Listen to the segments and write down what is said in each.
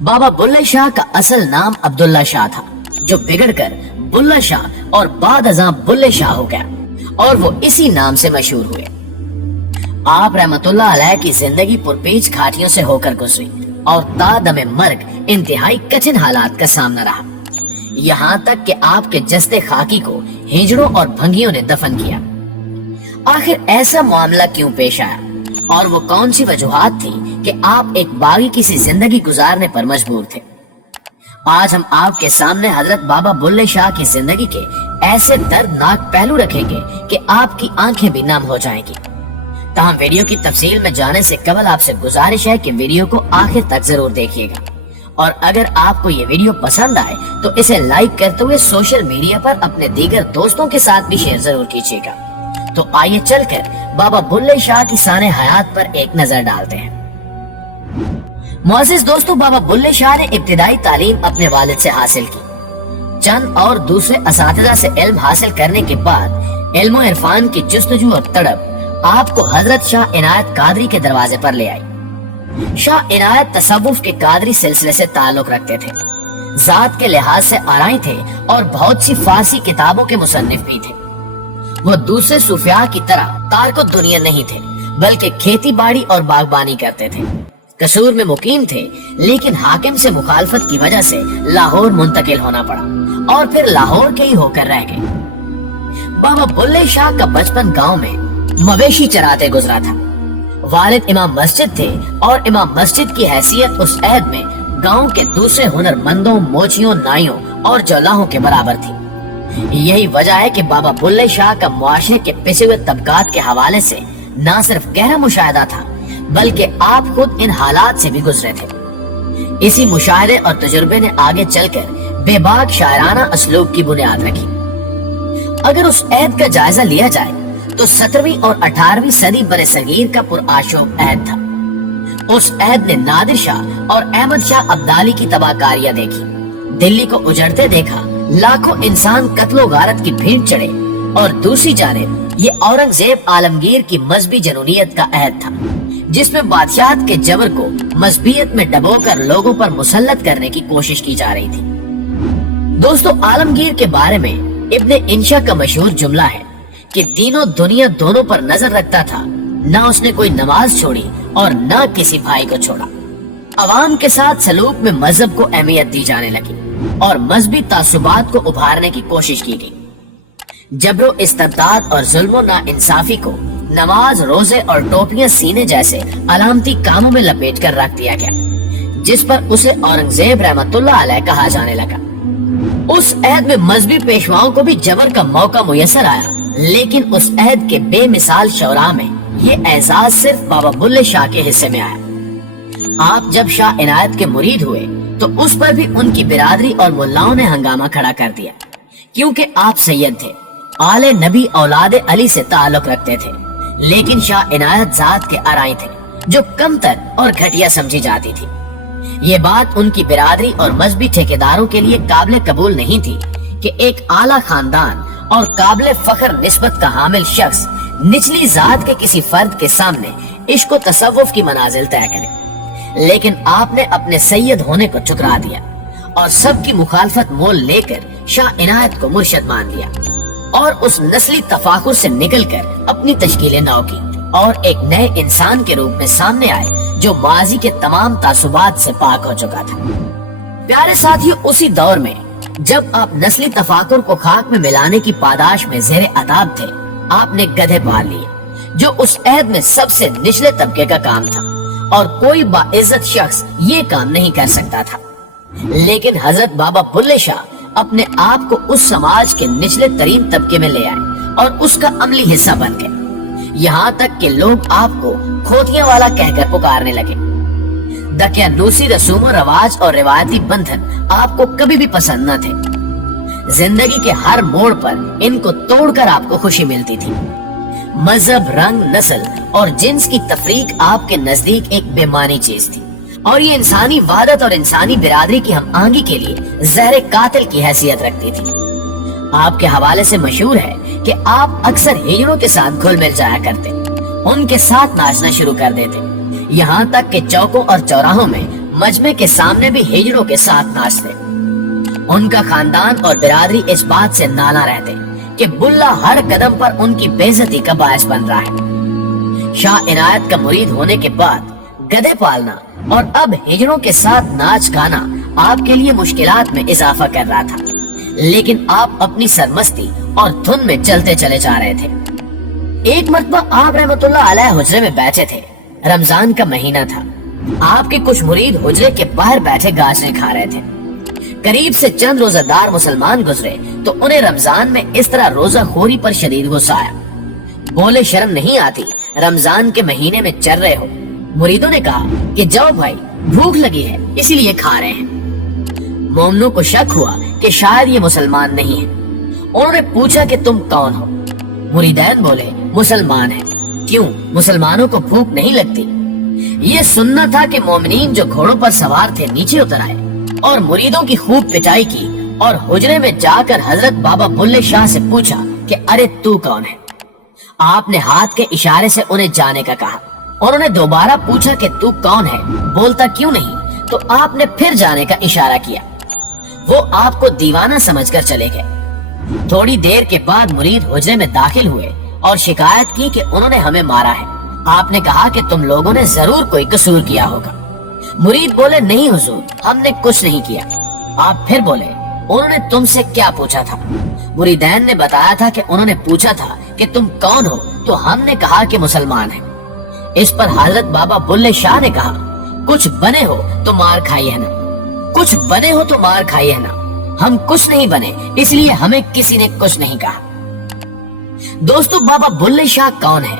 बाबा बुल्ले शाह का असल नाम अब्दुल्ला शाह था, जो बिगड़कर बुल्ला शाह और बाद अज़ां बुल्ले शाह हो गया और वो इसी नाम से मशहूर हुए। आप रहमतुल्लाह अलैह की जिंदगी पुरपेच घाटियों से होकर गुजरी और तादमे मर्ग इंतहाई कठिन हालात का सामना रहा, यहाँ तक कि आपके जस्ते खाकी को हिजड़ों और भंगियों ने दफन किया। आखिर ऐसा मामला क्यों पेश आया और वो कौन सी वजूहात थी कि आप एक बागी किसी जिंदगी गुजारने पर मजबूर थे? आज हम आपके सामने हजरत बाबा बुल्ले शाह की जिंदगी के ऐसे दर्दनाक पहलू रखेंगे कि आपकी आंखें भी नम हो जाएंगी। ताहम वीडियो की तफसील में जाने से कबल आपसे गुजारिश है कि वीडियो को आखिर तक जरूर देखिएगा और अगर आपको ये वीडियो पसंद आए तो इसे लाइक करते हुए सोशल मीडिया पर अपने दीगर दोस्तों के साथ भी शेयर जरूर कीजिएगा। तो आइए चलकर बाबा बुल्ले शाह की शान हयात पर एक नजर डालते हैं। मुअज़्ज़िज़ दोस्तों, बाबा बुल्ले शाह ने इब्तिदाई तालीम अपने वालिद से हासिल की। चंद और दूसरे असातिज़ा से इल्म हासिल करने के बाद इल्म इरफान की जुस्तजू और तड़प आपको हजरत शाह इनायत कादरी के दरवाजे पर ले आई। शाह इनायत तसव्वुफ के कादरी सिलसिले से ताल्लुक रखते थे, जात के लिहाज से आराई थे और बहुत सी फारसी किताबों के मुसन्निफ भी थे। वो दूसरे सूफिया की तरह तारको दुनिया नहीं थे, बल्कि खेती बाड़ी और बागबानी करते थे। कसूर में मुकीम थे, लेकिन हाकिम से मुखालफत की वजह से लाहौर मुंतकिल होना पड़ा और फिर लाहौर के ही होकर रह गए। बाबा बुल्ले शाह का बचपन गांव में मवेशी चराते गुजरा था। वालिद इमाम मस्जिद थे और इमाम मस्जिद की हैसियत उस अहद में गांव के दूसरे हुनरमंदों, मोचियों, नाइयों और जौलाहों के बराबर थी। यही वजह है कि बाबा बुल्ले शाह का मुआशरे के पिसे हुए तबकात के हवाले से न सिर्फ गहरा मुशाहिदा था, बल्कि आप खुद इन हालात से भी गुजरे थे। इसी मुशाहिदे और तजुर्बे ने आगे चलकर बेबाक शायराना असलूब की बुनियाद रखी। अगर उस अहद का जायजा लिया जाए तो 17वीं और 18वीं सदी बरे सगीर का पुरआशोक अहद था। उस अहद ने नादिर शाह और अहमद शाह अब्दाली की तबाहकारियां देखी, दिल्ली को उजड़ते देखा, लाखों इंसान कत्लो गारत की भीड़ चढ़े और दूसरी जानिब ये औरंगजेब आलमगीर की मजहबी जनूनियत का अहद था, जिसमें बादशाहत के जबर को मजहबियत में डबोकर लोगों पर मुसल्लत करने की कोशिश की जा रही थी। दोस्तों, आलमगीर के बारे में इब्ने इंशा का मशहूर जुमला है कि दीनों दुनिया दोनों पर नजर रखता था, न उसने कोई नमाज छोड़ी और न किसी भाई को छोड़ा। अवाम के साथ सलूक में मजहब को अहमियत दी जाने लगी और मजहबी तासुबात को उभारने की कोशिश की गई। जबरो इस्तिबदाद और जुल्म ना इंसाफी को नमाज, रोजे और टोपियां सीने जैसे अलामती कामों में लपेट कर रख दिया गया, जिस पर उसे औरंगजेब रहमतुल्लाह अलैह कहा जाने लगा। उस अहद में मजहबी पेशवाओं को भी जबर का मौका मुयस्सर आया, लेकिन उस अहद के बेमिसाल शौरा में ये एजाज सिर्फ बाबा बुल्ले शाह के हिस्से में आया। आप जब शाह इनायत के मुरीद हुए तो उस पर भी उनकी बिरादरी और मुल्लाओं ने हंगामा खड़ा कर दिया, क्योंकि आप सैयद थे, आले नबी औलाद अली से ताल्लुक रखते थे, लेकिन शाह इनायत जात के आराई थे जो कमतर और घटिया समझी जाती थी। ये बात उनकी बिरादरी और मजहबी ठेकेदारों के लिए काबिल कबूल नहीं थी कि एक आला खानदान और काबिल फख्र निस्बत का हामिल शख्स निचली जात के किसी फर्द के सामने इश्क व तसव्वुफ की मनाजिल तय करे। लेकिन आपने अपने सैयद होने को ठुकरा दिया और सबकी मुखालफत मोल लेकर शाह इनायत को मुर्शद मान लिया और उस नस्ली तफाकुर से निकलकर अपनी तश्कील नौ की और एक नए इंसान के रूप में सामने आए जो माजी के तमाम तासुबात से पाक हो चुका था। प्यारे साथियों, उसी दौर में जब आप नस्ली तफाकुर को खाक में मिलाने की पादाश में ज़ेरे अताब थे, आपने गधे पाल लिए जो उस अहद में सबसे निचले तबके का काम था और कोई बाइज्जत शख्स ये काम नहीं कर सकता था। लेकिन हजरत बाबा बुल्ले शाह अपने आप को उस समाज के निचले तरीन तबके में ले आए और उसका अमली हिस्सा बन गए। यहाँ तक कि लोग आपको खोतिया वाला कहकर पुकारने लगे। दकियानूसी रसूम रवाज और रिवायती बंधन आपको कभी भी पसंद न थे। जिंदगी के हर मोड़ पर इनको तोड़कर आपको खुशी मिलती थी। मजहब, रंग, नस्ल और जिन्स की तफरीक आपके नजदीक एक बेमानी चीज थी और ये इंसानी वादत और इंसानी बिरादरी की हम आंगी के लिए जहर कातिल की हैसियत रखती थी। आपके हवाले से मशहूर है कि आप अक्सर हिजड़ों के साथ घुल मिल जाया करते, उनके साथ नाचना शुरू कर देते, यहाँ तक कि चौकों और चौराहों में मजमे के सामने भी हिजड़ों के साथ नाचते। उनका खानदान और बिरादरी इस बात से नाला रहते कि बुल्ला हर कदम पर उनकी बेइज्जती का बायस बन रहा है। शाह इनायत का मुरीद होने के बाद गधे पालना और अब हिजड़ों के साथ नाच गाना आपके लिए मुश्किलात में इजाफा कर रहा था, लेकिन आप अपनी सरमस्ती और धुन में चलते चले जा रहे थे। एक मरतबा आप रहमतुल्लाह अलैह हुजरे में बैठे थे। रमजान का महीना था। आपके कुछ मुरीद हुजरे के बाहर बैठे गाजरे खा रहे थे। करीब से चंद रोजादार मुसलमान गुजरे तो उन्हें रमजान में इस तरह रोजा खोरी पर शदीद गुस्सा आया। बोले, शर्म नहीं आती, रमजान के महीने में चल रहे हो। मुरीदों ने कहा कि जाओ भाई, भूख लगी है इसीलिए खा रहे हैं। मोमनों को शक हुआ कि शायद ये मुसलमान नहीं है। उन्होंने पूछा कि तुम कौन हो? मुरीदैन बोले, मुसलमान है। क्यों, मुसलमानों को भूख नहीं लगती? ये सुनना था कि मोमिनीन जो घोड़ों पर सवार थे नीचे उतर आए और मुरीदों की खूब पिटाई की और हुजरे में जाकर हजरत बाबा बुल्ले शाह से पूछा कि अरे तू कौन है? आपने हाथ के इशारे से उन्हें जाने का कहा। उन्होंने दोबारा पूछा कि तू कौन है, बोलता क्यों नहीं? तो आपने फिर जाने का इशारा किया। वो आपको दीवाना समझकर चले गए। थोड़ी देर के बाद मुरीद हुजरे में दाखिल हुए और शिकायत की कि उन्होंने हमें मारा है। आपने कहा कि तुम लोगों ने जरूर कोई कसूर किया होगा। मुरीद बोले, नहीं हुजूर, हमने कुछ नहीं किया। आप फिर बोले, उन्होंने तुमसे क्या पूछा था? मुरीदैन ने बताया था कि उन्होंने पूछा था कि तुम कौन हो, तो हमने कहा कि मुसलमान है। इस पर हजरत बाबा बुल्ले शाह ने कहा, कुछ बने हो तो मार खाई है ना, कुछ बने हो तो मार खाई है ना। हम कुछ नहीं बने, इसलिए हमें किसी ने कुछ नहीं कहा। दोस्तों, बाबा बुल्ले शाह कौन है?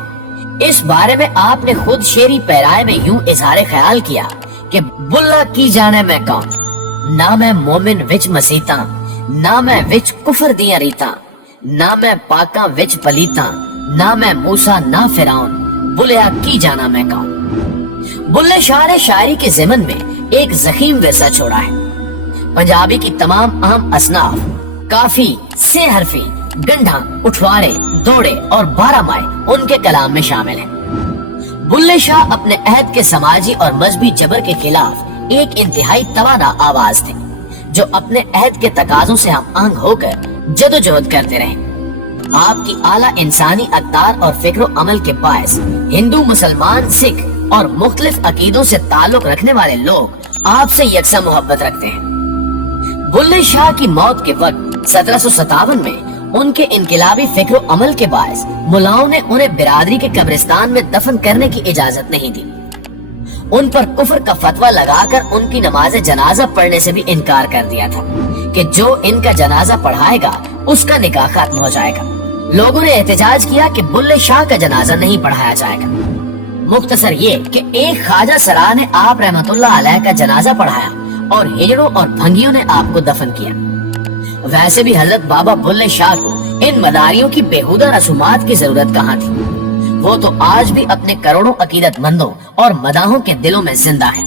इस बारे में आपने खुद शेरी पैराए में यूं इजहार ख्याल किया कि बुल्ला की जाने मैं कौन, ना मैं मोमिन विच मसीता, ना मैं विच कुफर दिया रीता, ना मैं पाका विच पलीता, ना मैं मूसा ना फिरौन, बुलिया की जाना मैं कौन। बुल्ले शाह ने शायरी के ज़िमन में एक ज़ख़ीम विरसा छोड़ा है। पंजाबी की तमाम अहम असनाफ काफी, से हरफी, गंढा, उठवारे, दौड़े और बारहमाए उनके कलाम में शामिल हैं। बुल्ले शाह अपने अहद के समाजी और मजहबी जबर के खिलाफ एक इंतहाई तवाना आवाज थे, जो अपने अहद के तकाजों से हम आंग होकर जदोजहद करते रहे। आपकी आला इंसानी अक़दार और फिक्र अमल के बायस हिंदू, मुसलमान, सिख और मुख्तलिफ अकीदों से ताल्लुक रखने वाले लोग आपसे यकसा मोहब्बत रखते हैं। बुल्ले शाह की मौत के वक्त 1757 में उनके इनकिलाबी फिक्र अमल के बायस मुलाओं ने उन्हें बिरादरी के कब्रिस्तान में दफन करने की इजाजत नहीं दी। उन पर कुफ्र का फतवा लगाकर उनकी नमाज जनाजा पढ़ने से भी इनकार कर दिया था कि जो इनका जनाजा पढ़ाएगा उसका निकाह खत्म हो जाएगा। लोगों ने एहतजाज किया कि बुल्ले शाह का जनाजा नहीं पढ़ाया जाएगा। मुख्तसर ये कि एक ख्वाजा सराह ने आप रहमतुल्लाह अलैह का जनाजा पढ़ाया और हिजड़ों और भंगियों ने आपको दफन किया। वैसे भी हजरत बाबा बुल्ले शाह को इन मदारियों की बेहुदा रसूमात की जरूरत कहाँ थी? वो तो आज भी अपने करोड़ों अकीदतमंदों और मदाहों के दिलों में जिंदा है।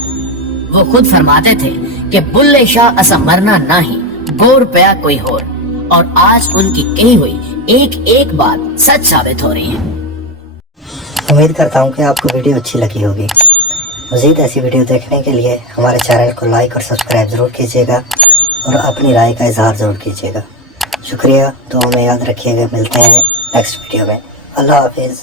वो खुद फरमाते थे कि बुल्ले शाह असा मरना ना ही, गोर पया कोई होर, और आज उनकी कही हुई एक एक बात सच साबित हो रही है। उम्मीद करता हूँ कि आपको वीडियो अच्छी लगी होगी। मज़ीद ऐसी वीडियो देखने के लिए हमारे चैनल को लाइक और सब्सक्राइब ज़रूर कीजिएगा और अपनी राय का इजहार ज़रूर कीजिएगा। शुक्रिया, दुआ में याद रखिएगा। मिलते हैं नेक्स्ट वीडियो में। अल्लाह हाफिज़।